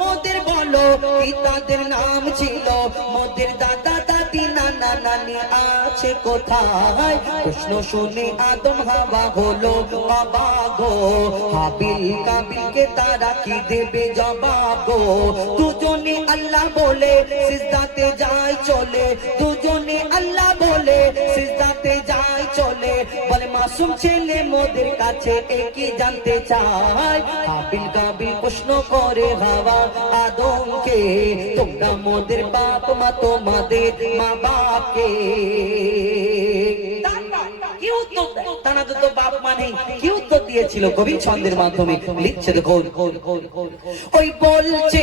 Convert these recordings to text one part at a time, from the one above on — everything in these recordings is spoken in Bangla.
মোদের বলো, কি তাদের নাম ছিল? মোদের দাদা, দাদি, নানা, নানি আছে কোথায়? প্রশ্ন শুনে আদম হাওয়া হলো, বাবা গো, হাবিল কাবিলকে তারা কি দেবে জবাব গো? দুজনে আল্লাহ বলে, সিজদাতে যায় চলে, দুজনে আল্লাহ বলে, সিজদাতে যায় চলে। বলে, মাসুম ছেলে মোদের কাছে একই জানতে চায়। হাবিল কাবিল প্রশ্ন করে হাওয়া আদমকে তোমরা মোদের বাপ মা, তোমাদের মা বাপকে কি উত্তর? তারা কি দিয়েছিল কবি ছন্দের মাধ্যমে? লিখছে দেখুন। ওই বলছে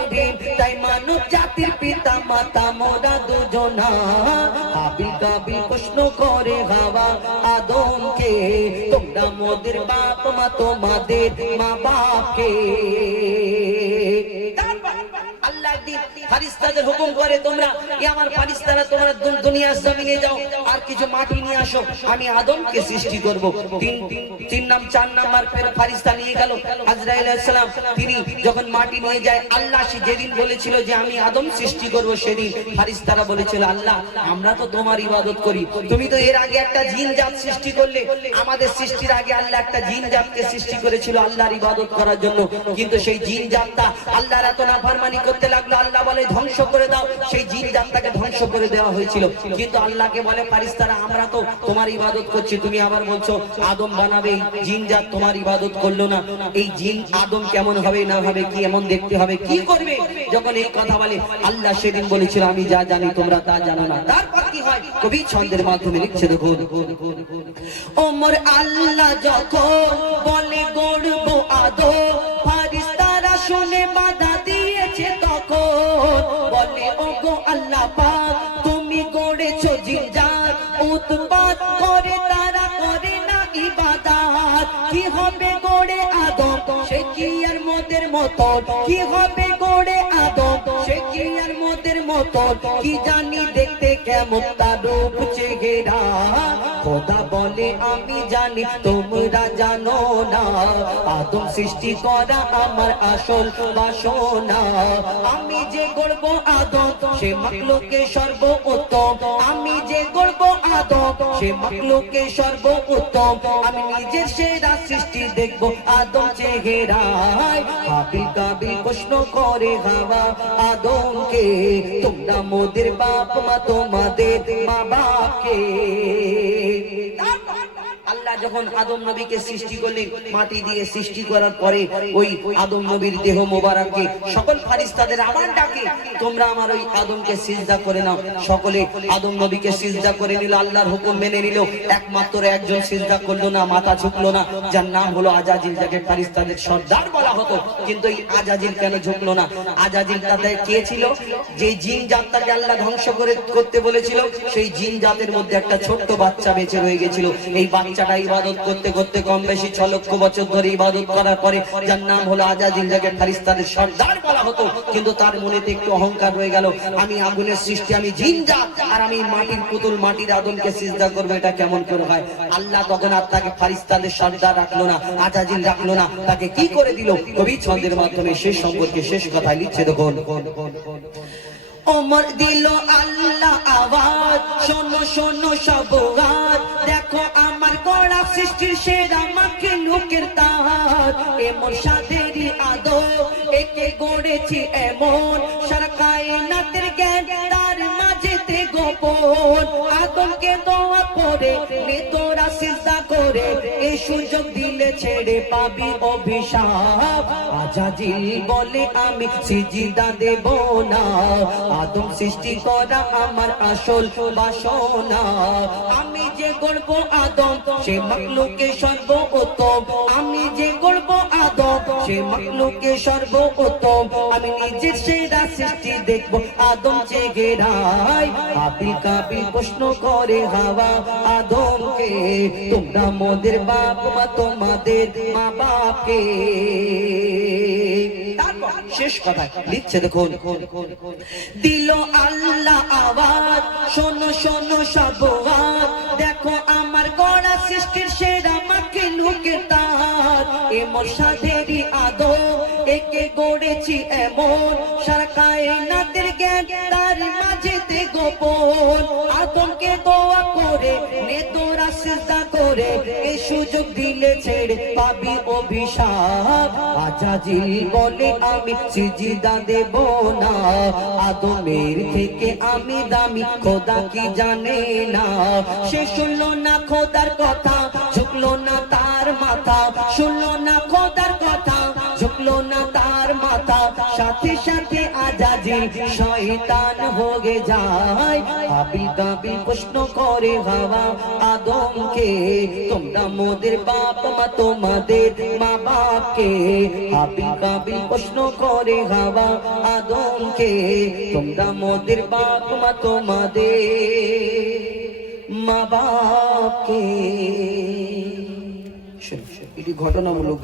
পিতা মোরা দুজনা। হাবি কাবিল প্রশ্ন করে, হাওয়া আদমকে, তোমরা মোদের বাপ মা, তোমাদের মা বাপকে ফারিস্তাদের হুকুম করে তোমরা, এ আমার ফারিস্তারা, তোমরা দুনিয়ার জমিনে যাও, আর কিছু মাটি নিয়ে আসো, আমি আদমকে সৃষ্টি করব। তিন তিন নাম, চার নাম্বার ফের ফারিস্তা নিয়ে গেল। আজরাইল সালাম, তিনি যখন মাটি নিয়ে যায়, আল্লাহ সে যেদিন বলেছিল যে আমি আদম সৃষ্টি করব, সেদিন ফারিস্তারা বলেছিল, আল্লাহ, আমরা তো তোমার ইবাদত করি। তুমি তো এর আগে একটা জিন জাত সৃষ্টি করলে, আমাদের সৃষ্টির আগে আল্লাহ একটা জিন জাতকে সৃষ্টি করেছিল আল্লাহর ইবাদত করার জন্য। কিন্তু সেই জিন জাতটা আল্লাহর এত নাফরমানি করতে লাগল, আল্লাহ বলে ধ্বংস করে দাও। সেই জিন জাতটাকে ধ্বংস করে দেওয়া হয়েছিল। কিন্তু আল্লাহকে বলে, ফারিস্তারা, আমরা তো তোমার ইবাদত করছি। তুমি আবার বলছো, আদম বানাবে, জিন জাত তোমার ইবাদত করল না। এই জিন আদম কেমন হবে, না হবে, কি এমন দেখতে হবে, কি করবে? যখন এই কথা বলে, আল্লাহ সেদিন বলেছিল, আমি যা জানি, তোমরা তা জানো না। তারপর কি হয়? কবি ছন্দের মাধ্যমে লিখছে, দেখুন। ওমর আল্লাহ যখন বলে, গড়ব আদো ফারিস্তারা শুনে বাধা দিয়েছে তখন আল্লাহ পাক তুমি গড়েছো জিনজাত উৎপাত করে তারা করে না ইবাদাত। কি হবে কি আর মোদের মতো, কি হবে গড়ে আদম? সে কি আর মোদের মতো, কি জানি দেখতে কেমন তার রূপ চেহারা? খোদা বলে, আমি জানি তোমরা জানো না। আদম সৃষ্টি করা আমার আসল বাসনা। আমি যে গর্ব আদম, সে মাকলোকে সর্ব উত্তম আমি যে গর্ব আদম, সে মাকলোকে সর্ব উত্তম আমি নিজের সেরা সৃষ্টি দেখব আদম চেহারায় হাবি কাবিল প্রশ্ন করে হাওয়া আদমকে তোমরা মোদের বাপ মা তোমাদের মা বাপকে। আল্লাহ যখন আদম নবীকে সৃষ্টি করলেন মাটি দিয়ে সৃষ্টি করার পরে ওই আদম নবীর দেহ মোবারককে সকল ফারিস্তাদের আবার ডাকে, তোমরা আমার ওই আদমকে সিজদা করে নাও। সকলে আদম নবীকে সিজদা করে নিল, আল্লাহর হুকুম মেনে নিল। একমাত্র একজন সিজদা করল না, মাথা ঝুঁকলো না, যার নাম হলো আজাজিল, যাকে ফারিস্তাদের সর্দার বলা হতো। কিন্তু এই আজাজিল কেন ঝুঁকলো না? আজাজিল তাতে কে ছিল? যে জিন জাতটাকে আল্লাহ ধ্বংস করে, করতে বলেছিল, সেই জিন জাতের মধ্যে একটা ছোট্ট বাচ্চা বেঁচে রয়ে গেছিল। এই বাচ্চাটা ইবাদত করতে করতে কম বেশি ছ লক্ষ বছর ধরে ইবাদত করার পরে যার নাম হলো আজাজিল যাকে ফারিস্তাদের সর্দার বলা হতো, কিন্তু তার মনেতে একটু অহংকার রয়ে গেল। আমি আগুনের সৃষ্টি, আমি জিন জাত আর আমি মাটির পুতুল, মাটির আদমকে সিজদা করব, এটা কেমন করে হয়? আল্লাহ তখন আর তাকে ফারিস্তাদের সর্দার রাখল না আজাজিল রাখল না। তাকে কি করে দিল? কবি ছন্দের মাধ্যমে শেষ সম্পর্কে শেষ কথা লিখছে, দেখুন। ওমর দিল আল্লাহ আওয়াজ, শোনো শোনো সব দেখো গড়া সৃষ্টির সেরা মাকে লোকের তাহার এমন সাদেরই আদর, একে গড়েছি এমন। সারা কায়নাতের জ্ঞান তার গোপন আদমকে দোয়া করে তোরা সিজদা করে। এই সুযোগ দিলে ছেড়ে পাবি অভিশাপ। আজাজিল বলে, আমি সিজিদা দেব না। আদম সৃষ্টি করা আমার আসল বাসনা। আমি যে গর্ব আদম, সে মাকলুকে সর্বোত্তম। সে মাকলুকে সর্বোত্তম। আমি নিজের সৃষ্টি দেখব, আদম আপিল কাপিল প্রশ্ন করে হাওয়া আদমকে, তোমরা মোদের বাপ মা, তোমাদের মা বাপকে শেষ কথা লিখছে, দেখুন। দিল আল্লাহ আওয়াজ, শোনো শোনো সব দেখো আমার গড়া সৃষ্টির সেরা মাকে লুকে তার এমন সাধেরই একে গড়েছি এমন জ্ঞান, তার মাঝেতে গোপন। আদমকে দোয়া করে করে, এই সুযোগ দিলে ছেড়ে পাবি অভিশাপ। আমি সিজিদা দেব না। আদমের থেকে আমি দামি, খোদা কি জানে না? সে শুনলো না খোদার কথা, ঝুঁকলো না তার মাথা, শুনলো না খোদার কথা। ঝুঁকলো না তার মাথা, সাথে সাথে আজাজিল শয়তান হয়ে যায়। আবিল কাবিল প্রশ্ন করে হাওয়া আদমকে তোমরা মোদের বাপ মা, তোমাদের মা বাপকে আবিল কাবিল প্রশ্ন করে হাওয়া আদমকে তোমরা মোদের বাপ মা, তোমাদের মা বাপকে এটি ঘটনামূলক